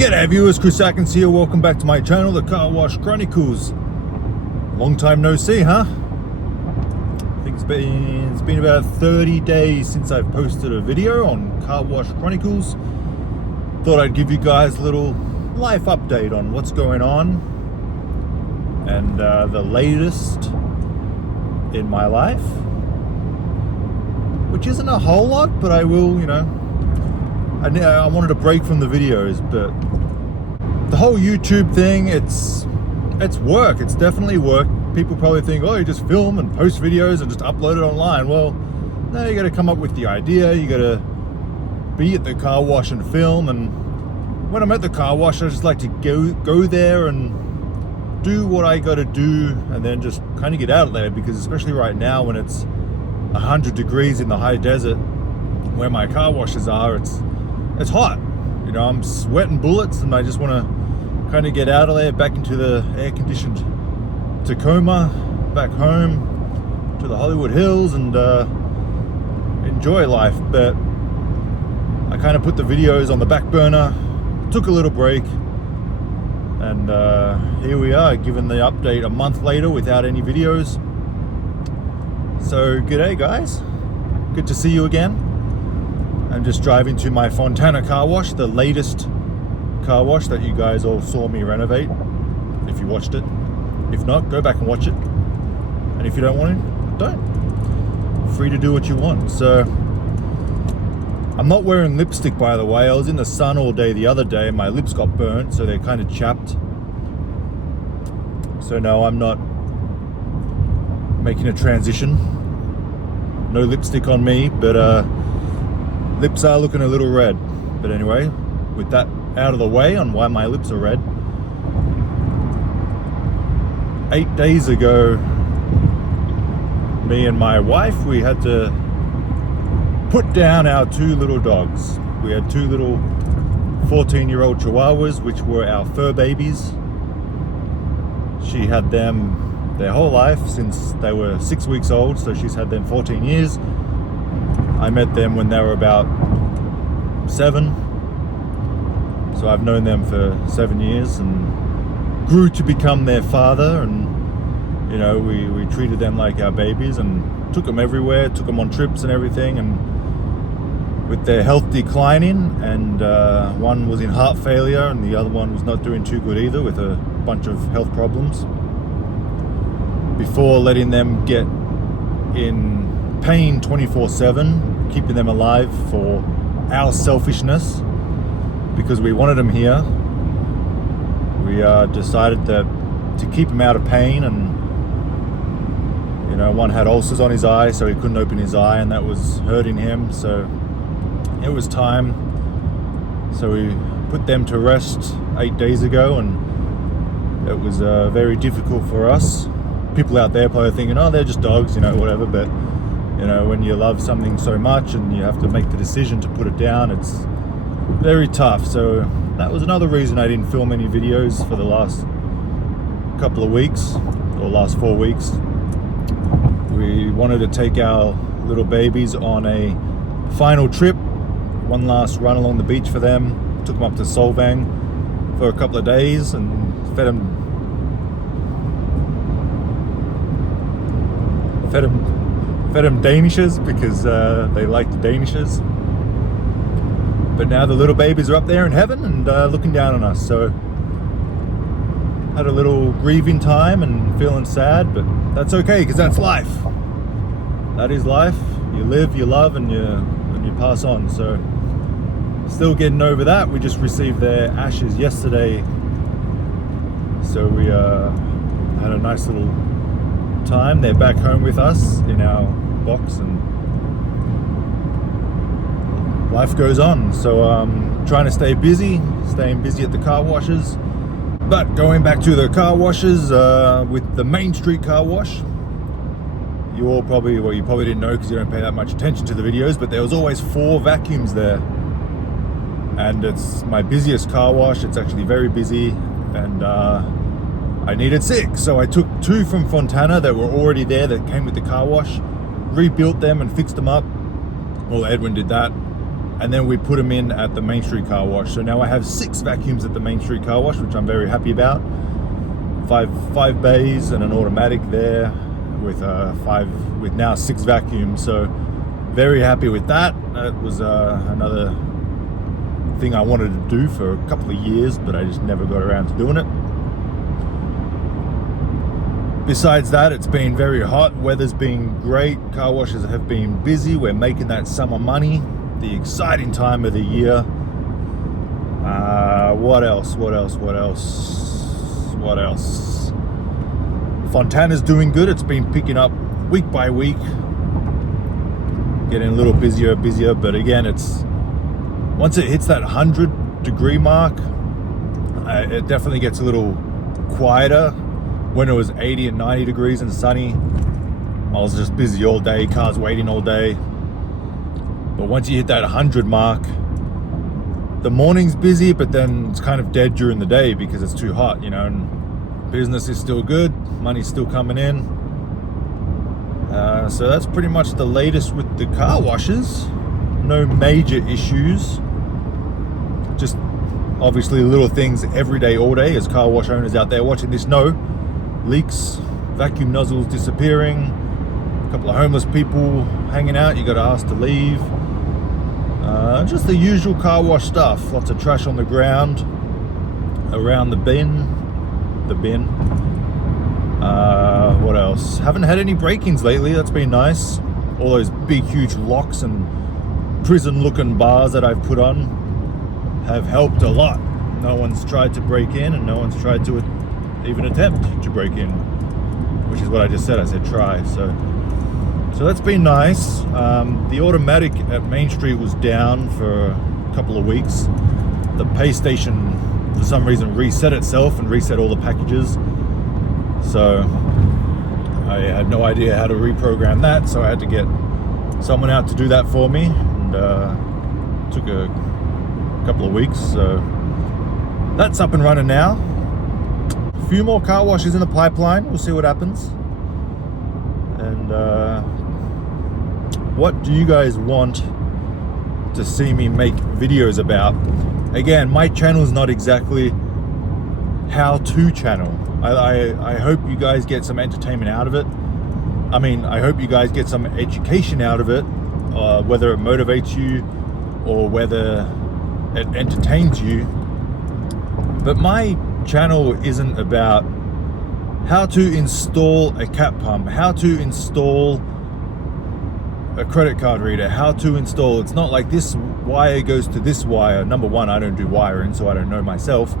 G'day viewers, Chris Atkins here. Welcome back to my channel, the Car Wash Chronicles. Long time no see, huh? I think it's been about 30 days since I've posted a video on Car Wash Chronicles. Thought I'd give you guys a little life update on what's going on and the latest in my life, which isn't a whole lot, but I will, I wanted a break from the videos, but the whole YouTube thing, it's work. It's definitely work. People probably think, oh, you just film and post videos and just upload it online. Well, no, you got to come up with the idea. You got to be at the car wash and film. And when I'm at the car wash, I just like to go there and do what I got to do, and then just kind of get out of there. Because especially right now, when it's 100 degrees in the high desert, where my car washes are, it's hot. I'm sweating bullets, and I just want to kind of get out of there, back into the air-conditioned Tacoma, back home to the Hollywood Hills, and enjoy life. But I kind of put the videos on the back burner, took a little break, and here we are, given the update a month later without any videos. So g'day guys, good to see you again. I'm just driving to my Fontana car wash, the latest car wash that you guys all saw me renovate, if you watched it. If not, go back and watch it. And if you don't want to, don't. Free to do what you want. So, I'm not wearing lipstick, by the way. I was in the sun all day the other day and my lips got burnt, so they're kind of chapped. So no, I'm not making a transition. No lipstick on me, but lips are looking a little red. But anyway, with that out of the way on why my lips are red, 8 days ago, me and my wife, we had to put down our two little dogs. We had two little 14-year-old Chihuahuas, which were our fur babies. She had them their whole life since they were 6 weeks old, so she's had them 14 years. I met them when they were about 7, so I've known them for 7 years and grew to become their father. And we treated them like our babies and took them everywhere, took them on trips and everything. And with their health declining, and one was in heart failure and the other one was not doing too good either, with a bunch of health problems, before letting them get in pain 24/7, keeping them alive for our selfishness, because we wanted them here. We decided that to keep him out of pain, and one had ulcers on his eye, so he couldn't open his eye, and that was hurting him. So it was time. So we put them to rest 8 days ago, and it was very difficult for us. People out there probably thinking, oh, they're just dogs, whatever. But when you love something so much and you have to make the decision to put it down, it's very tough. So that was another reason I didn't film any videos for the last couple of weeks, or last 4 weeks. We wanted to take our little babies on a final trip, one last run along the beach for them. Took them up to Solvang for a couple of days and fed them Danishes, because they like the Danishes. But now the little babies are up there in heaven and looking down on us. So had a little grieving time and feeling sad, but that's okay, because that's life. That is life. You live, you love, and you pass on. So still getting over that. We just received their ashes yesterday, so we had a nice little time. They're back home with us in our box, and life goes on. So trying to staying busy at the car washes. But going back to the car washes, with the Main Street car wash, you probably didn't know because you don't pay that much attention to the videos, but there was always 4 vacuums there, and it's my busiest car wash. It's actually very busy, and I needed 6, so I took 2 from Fontana that were already there, that came with the car wash, rebuilt them and fixed them up. Well, Edwin did that, and then we put them in at the Main Street Car Wash. So now I have 6 vacuums at the Main Street Car Wash, which I'm very happy about. Five bays and an automatic there with now 6 vacuums. So very happy with that. That was another thing I wanted to do for a couple of years, but I just never got around to doing it. Besides that, it's been very hot. Weather's been great. Car washes have been busy. We're making that summer money, the exciting time of the year. What else? Fontana's doing good. It's been picking up week by week, getting a little busier, but again, it's once it hits that 100-degree mark, it definitely gets a little quieter. When it was 80 and 90 degrees and sunny, I was just busy all day, cars waiting all day. But once you hit that 100 mark, the morning's busy, but then it's kind of dead during the day because it's too hot, you know, and business is still good, money's still coming in. So that's pretty much the latest with the car washes. No major issues. Just obviously little things every day, all day, as car wash owners out there watching this know. Leaks, vacuum nozzles disappearing, a couple of homeless people hanging out, you got to ask to leave. Just the usual car wash stuff. Lots of trash on the ground, around the bin. What else? Haven't had any break-ins lately. That's been nice. All those big, huge locks and prison-looking bars that I've put on have helped a lot. No one's tried to break in, and no one's tried to even attempt to break in, which is what I just said. I said try. So that's been nice. The automatic at Main Street was down for a couple of weeks. The pay station, for some reason, reset itself and reset all the packages. So I had no idea how to reprogram that. So I had to get someone out to do that for me, and took a couple of weeks. So that's up and running now. A few more car washes in the pipeline. We'll see what happens. And what do you guys want to see me make videos about? Again, my channel is not exactly how-to channel. I hope you guys get some entertainment out of it. I mean, I hope you guys get some education out of it, whether it motivates you or whether it entertains you. But my channel isn't about how to install a cat pump, how to install a credit card reader, how to install. It's not like this wire goes to this wire. Number one, I don't do wiring, so I don't know myself.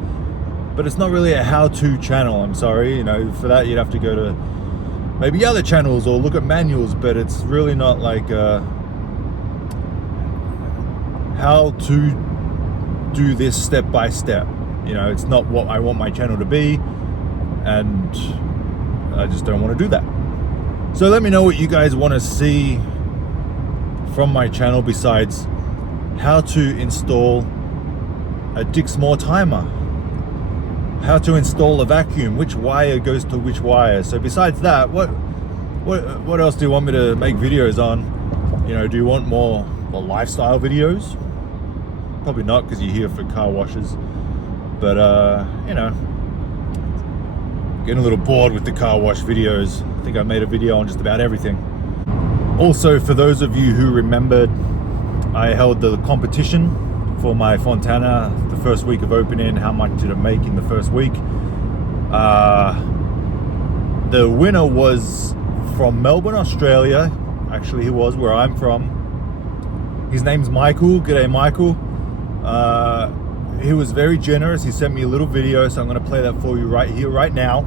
But it's not really a how-to channel. I'm sorry, you know, for that you'd have to go to maybe other channels or look at manuals. But it's really not like how to do this step by step. You know, it's not what I want my channel to be, and I just don't want to do that. So let me know what you guys want to see from my channel besides how to install a Dixmoor timer, how to install a vacuum, which wire goes to which wire. So besides that, what else do you want me to make videos on? You know, do you want more lifestyle videos? Probably not, because you're here for car washes. But you know, getting a little bored with the car wash videos. I think I made a video on just about everything. Also, for those of you who remembered, I held the competition for my Fontana the first week of opening. How much did it make in the first week? The winner was from Melbourne, Australia. Actually, he was where I'm from. His name's Michael. G'day, Michael. He was very generous. He sent me a little video, so I'm going to play that for you right here, right now.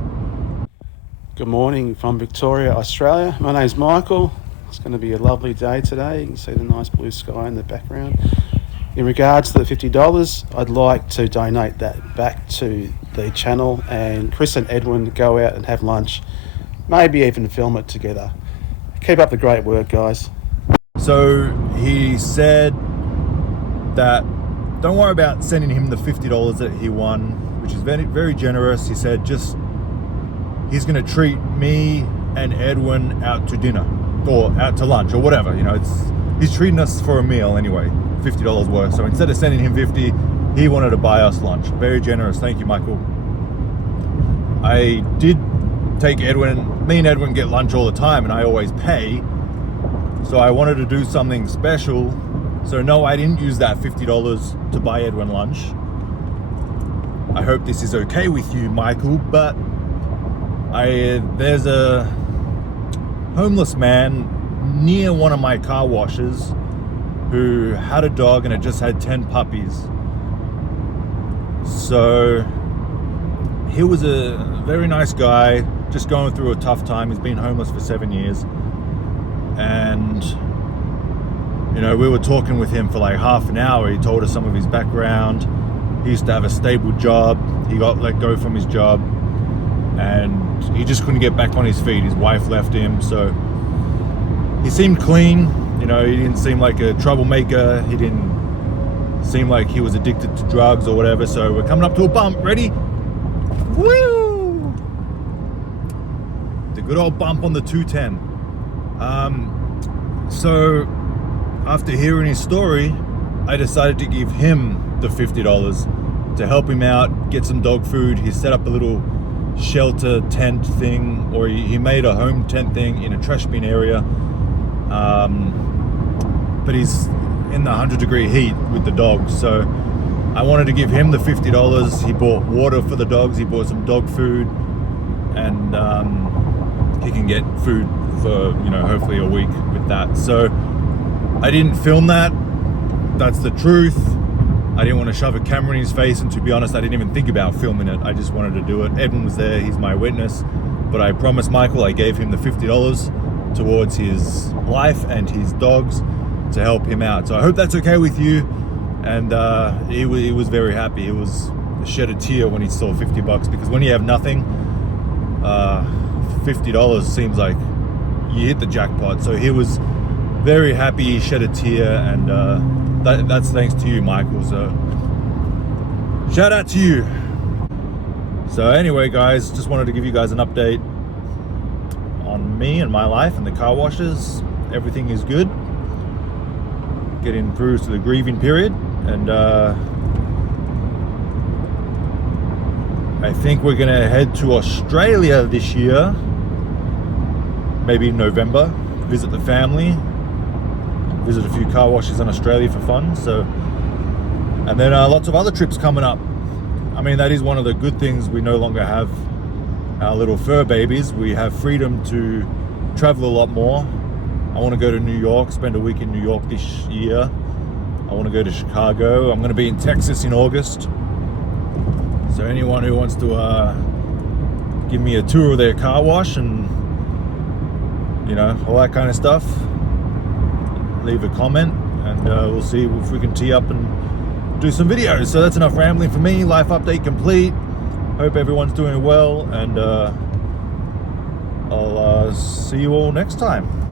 Good morning from Victoria, Australia. My name's Michael. It's going to be a lovely day today. You can see the nice blue sky in the background. In regards to the $50, I'd like to donate that back to the channel, and Chris and Edwin go out and have lunch, maybe even film it together. Keep up the great work, guys. So he said that don't worry about sending him the $50 that he won, which is very, very generous. He said just he's going to treat me and Edwin out to dinner or out to lunch or whatever. You know, he's treating us for a meal anyway $50 worth. So instead of sending him 50, he wanted to buy us lunch. Very generous. Thank you, Michael. I did take Edwin. Me and Edwin get lunch all the time, and I always pay. So I wanted to do something special. So no, I didn't use that $50 to buy Edwin lunch. I hope this is okay with you, Michael, but there's a homeless man near one of my car washes who had a dog and it just had 10 puppies. So he was a very nice guy, just going through a tough time. He's been homeless for 7 years. And, you know, we were talking with him for like half an hour. He told us some of his background. He used to have a stable job. He got let go from his job and he just couldn't get back on his feet. His wife left him. So he seemed clean. You know, he didn't seem like a troublemaker. He didn't seem like he was addicted to drugs or whatever. So we're coming up to a bump. Ready? Woo! The good old bump on the 210. So after hearing his story, I decided to give him the $50 to help him out, get some dog food. He set up a little shelter tent thing, or he made a home tent thing in a trash bin area. But he's in the 100-degree heat with the dogs. So I wanted to give him the $50. He bought water for the dogs. He bought some dog food, and he can get food for, you know, hopefully a week with that. So I didn't film that. That's the truth. I didn't want to shove a camera in his face, and to be honest, I didn't even think about filming it. I just wanted to do it. Edwin was there, he's my witness. But I promised Michael I gave him the $50 towards his life and his dogs to help him out. So I hope that's okay with you. And he was very happy. It was a shed a tear when he saw $50, because when you have nothing, $50 seems like you hit the jackpot. So he was very happy. He shed a tear, and that's thanks to you, Michael. So shout out to you. So anyway, guys, just wanted to give you guys an update on me and my life and the car washes. Everything is good. Getting through to the grieving period, and I think we're gonna head to Australia this year, maybe in November, visit the family, visit a few car washes in Australia for fun. So, and then lots of other trips coming up. I mean, that is one of the good things. We no longer have our little fur babies. We have freedom to travel a lot more. I want to go to New York, spend a week in New York this year. I want to go to Chicago. I'm going to be in Texas in August. So anyone who wants to give me a tour of their car wash and, you know, all that kind of stuff, leave a comment, and we'll see if we can tee up and do some videos. So that's enough rambling for me. Life update complete. Hope everyone's doing well, and I'll see you all next time.